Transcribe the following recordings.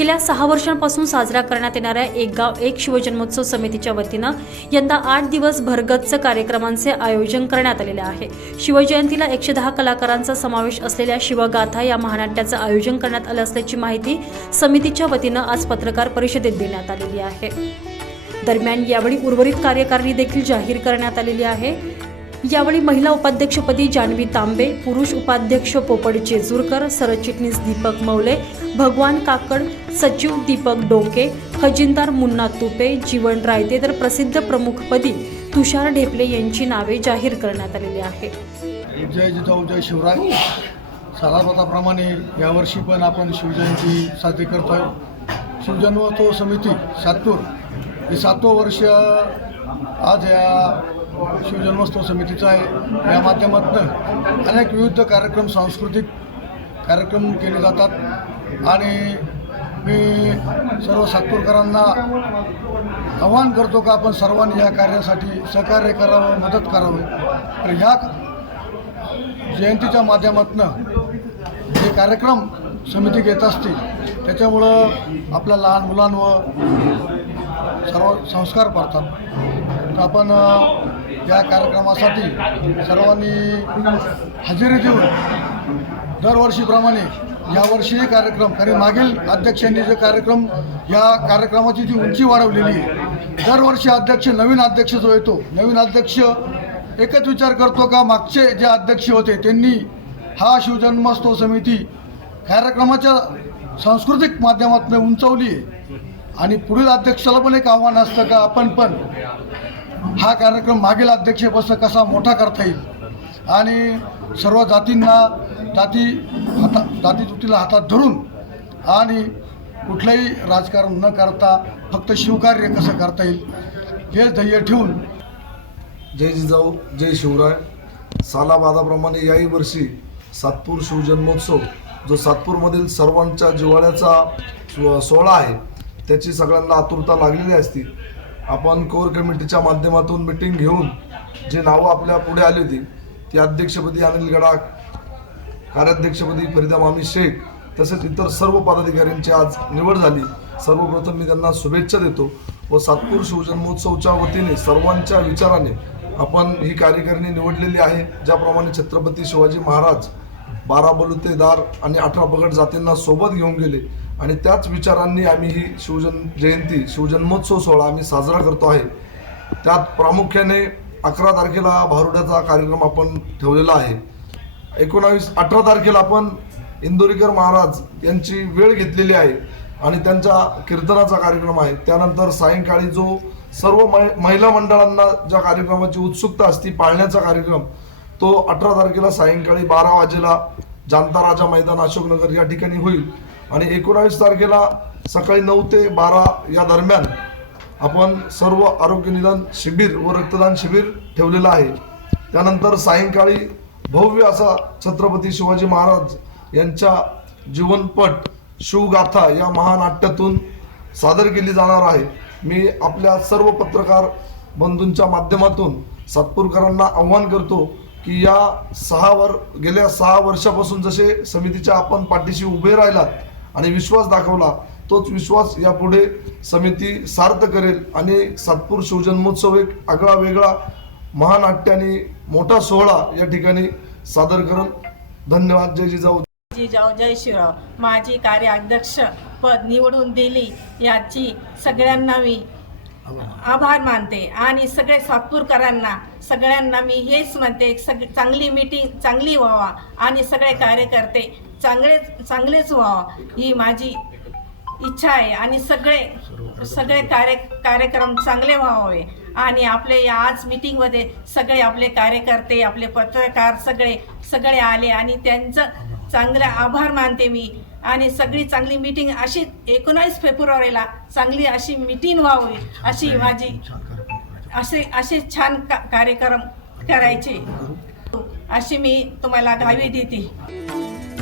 गेल्या सहा वर्षांपासून साजरा करण्यात येणाऱ्या एक गाव एक शिवजन्मोत्सव समितीच्या वतीनं यंदा आठ दिवस भरगच्च कार्यक्रमांचे आयोजन करण्यात आलेले आहे. शिवजयंतीला एकशे दहा कलाकारांचा समावेश असलेल्या शिवगाथा या महानाट्याचं आयोजन करण्यात आलं असल्याची माहिती समितीच्या वतीनं आज पत्रकार परिषदेत देण्यात आलेली आहे. दरम्यान यावेळी उर्वरित कार्यकारिणी देखील जाहीर करण्यात आलेली आहे. यावेळी महिला उपाध्यक्षपदी जान्हवी तांबे पुरुष उपाध्यक्ष पोपट जेजूरकर सरचिटणीस दीपक मौले भगवान काकड सचिव दीपक डोके खजिनदार मुन्ना तुपे जीवन रायते तर प्रसिद्ध प्रमुखपदी तुषार ढेपले यांची नावे जाहीर करण्यात आलेली आहे. जय जिजाऊ जय शिवराय. सालाबाताप्रमाणे यावर्षी पण आपण शिवजयंती साजरी करतो आहे शिवजन्मोत्सव समिती सातपूर. हे सातवं वर्ष आज या शिवजन्मोत्सव समितीचं आहे. या माध्यमातून अनेक विविध कार्यक्रम सांस्कृतिक कार्यक्रम केले जातात. आणि मी सर्व सातपूरकरांना आवाहन करतो का आपण सर्वांनी या कार्यासाठी सहकार्य करावं मदत करावं. तर ह्या जयंतीच्या माध्यमातून जे कार्यक्रम समिती घेत असतील त्याच्यामुळं आपल्या लहान मुलांवर सर्व संस्कार पडतात. तर आपण या कार्यक्रमासाठी सर्वांनी हजेरी देऊन दरवर्षीप्रमाणे यावर्षीही कार्यक्रम कारण मागील अध्यक्षांनी जे कार्यक्रम या कार्यक्रमाची जी उंची वाढवलेली आहे दरवर्षी अध्यक्ष नवीन अध्यक्ष जो येतो नवीन अध्यक्ष एकच विचार करतो का मागचे जे अध्यक्ष होते त्यांनी हा शिवजन्मोत्सव समिती कार्यक्रमाच्या सांस्कृतिक माध्यमातून उंचवली आहे. आणि पुढील अध्यक्षाला पण एक आव्हान असतं का आपण पण हा कार्यक्रम मागील अध्यक्षपासून कसा मोठा करता येईल? आणि सर्व जातींना जाती हाता जाती तुटीला हातात धरून आणि कुठलंही राजकारण न करता फक्त शिवकार्य कसं करता येईल हे ध्येय ठेवून जय जिजाऊ जय शिवराय. सालाबादाप्रमाणे याही वर्षी सातपूर शिवजन्मोत्सव जो सातपूरमधील सर्वांच्या जिव्हाळ्याचा सो- सोहळा आहे त्याची सगळ्यांना आतुरता लागलेली असती. आपण कोर कमिटीच्या माध्यमातून मिटिंग घेऊन जे नावं आपल्या पुढे आली होती ती अध्यक्षपदी अनिल गडाख कार्याध्यक्षपदी फरिदा मामी शेख तसेच इतर सर्व पदाधिकाऱ्यांची आज निवड झाली. सर्वप्रथम मी त्यांना शुभेच्छा देतो व सातपूर शिवजन्मोत्सवच्या वतीने सर्वांच्या विचाराने आपण ही कार्यकारिणी निवडलेली आहे ज्याप्रमाणे छत्रपती शिवाजी महाराज बारा बलुतेदार आणि अठरा पगड जातींना सोबत घेऊन गेले आणि त्याच विचारांनी आम्ही ही शिवजन जयंती शिवजन्मोत्सव सोहळा आम्ही साजरा करतो आहे. त्यात प्रामुख्याने अकरा तारखेला भारुड्याचा कार्यक्रम आपण ठेवलेला आहे. एकोणावीस अठरा तारखेला आपण इंदोरीकर महाराज यांची वेळ घेतलेली आहे आणि त्यांच्या कीर्तनाचा कार्यक्रम आहे. त्यानंतर सायंकाळी जो सर्व महिला मंडळांना ज्या कार्यक्रमाची उत्सुकता असती पाळण्याचा कार्यक्रम तो अठरा तारखेला सायंकाळी बारा वाजेला जानता राजा मैदान अशोकनगर या ठिकाणी होईल. आणि एकोणावीस तारखेला सकाळी नऊ ते बारा या दरम्यान आपण सर्व आरोग्य निदान शिबिर व रक्तदान शिबिर ठेवलेलं आहे. त्यानंतर सायंकाळी भव्य असा छत्रपती शिवाजी महाराज यांच्या जीवनपट शिवगाथा या महानाट्यातून सादर केली जाणार आहे. मी आपल्या सर्व पत्रकार बंधूंच्या माध्यमातून सातपूरकरांना आव्हान करतो की या सहा वर गेल्या सहा वर्षापासून जसे समितीच्या आपण पाठीशी उभे राहिलात आणि विश्वास दाखवला तोच विश्वास यापुढे समिती सार्थ करेल आणि सातपूर शिवजन्मोत्सव एक आगळा वेगळा महानाट्य आणि मोठा सोहळा या ठिकाणी सादर करत धन्यवाद जय जिजाऊ. जिजाऊ जय शिवराव. माझी कार्याध्यक्ष पद निवडून दिली याची सगळ्यांना मी आभार मानते आणि सगळे सातपूरकरांना सगळ्यांना मी हेच म्हणते सग चांगली मीटिंग चांगली व्हावा आणि सगळे कार्यकर्ते चांगले चांगलेच व्हावा ही माझी इच्छा आहे आणि सगळे सगळे कार्य कार्यक्रम चांगले व्हावे. आणि आपले या आज मीटिंगमध्ये सगळे आपले कार्यकर्ते आपले पत्रकार सगळे सगळे आले आणि त्यांचं चांगलं आभार मानते मी. आणि सगळी चांगली मीटिंग अशी एकोणावीस फेब्रुवारीला चांगली अशी मीटिंग व्हावी अशी माझी असे असे छान का कार्यक्रम करायचे. अशी मी तुम्हाला ग्वाही देते.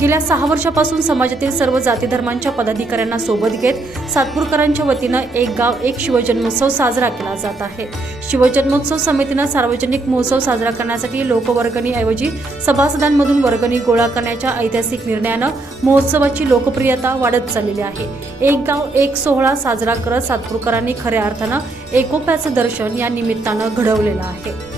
गेल्या सहा वर्षापासून समाजातील सर्व जाती धर्मांच्या पदाधिकाऱ्यांना सोबत घेत सातपूरकरांच्या वतीनं एक गाव एक शिवजन्मोत्सव साजरा केला जात आहे. शिवजन्मोत्सव समितीनं सार्वजनिक महोत्सव साजरा करण्यासाठी लोकवर्गणीऐवजी सभासदांमधून वर्गणी गोळा करण्याच्या ऐतिहासिक निर्णयानं महोत्सवाची लोकप्रियता वाढत चाललेली आहे. एक गाव एक सोहळा साजरा करत सातपूरकरांनी खऱ्या अर्थानं एकोप्याचं दर्शन या निमित्तानं घडवलेलं आहे.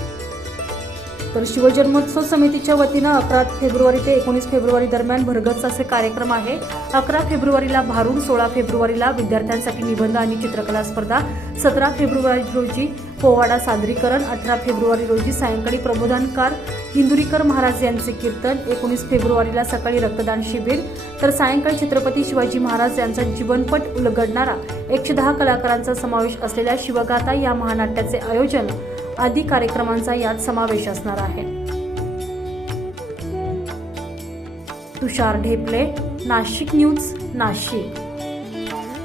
तर शिवजन्मोत्सव समितीच्या वतीनं अकरा फेब्रुवारी ते एकोणीस फेब्रुवारी दरम्यान भरगच्च असे कार्यक्रम आहे. अकरा फेब्रुवारीला भारूड सोळा फेब्रुवारीला विद्यार्थ्यांसाठी निबंध आणि चित्रकला स्पर्धा सतरा फेब्रुवारी रोजी पोवाडा सादरीकरण अठरा फेब्रुवारी रोजी सायंकाळी प्रबोधनकार इंदुरीकर महाराज यांचे कीर्तन एकोणीस फेब्रुवारीला सकाळी रक्तदान शिबिर तर सायंकाळी छत्रपती शिवाजी महाराज यांचा जीवनपट उलगडणारा एकशे दहा कलाकारांचा समावेश असलेल्या शिवगाथा या महानाट्याचे आयोजन आदी कार्यक्रमांचा यात समावेश असणार आहे. तुषार ढेपले नाशिक न्यूज नाशिक.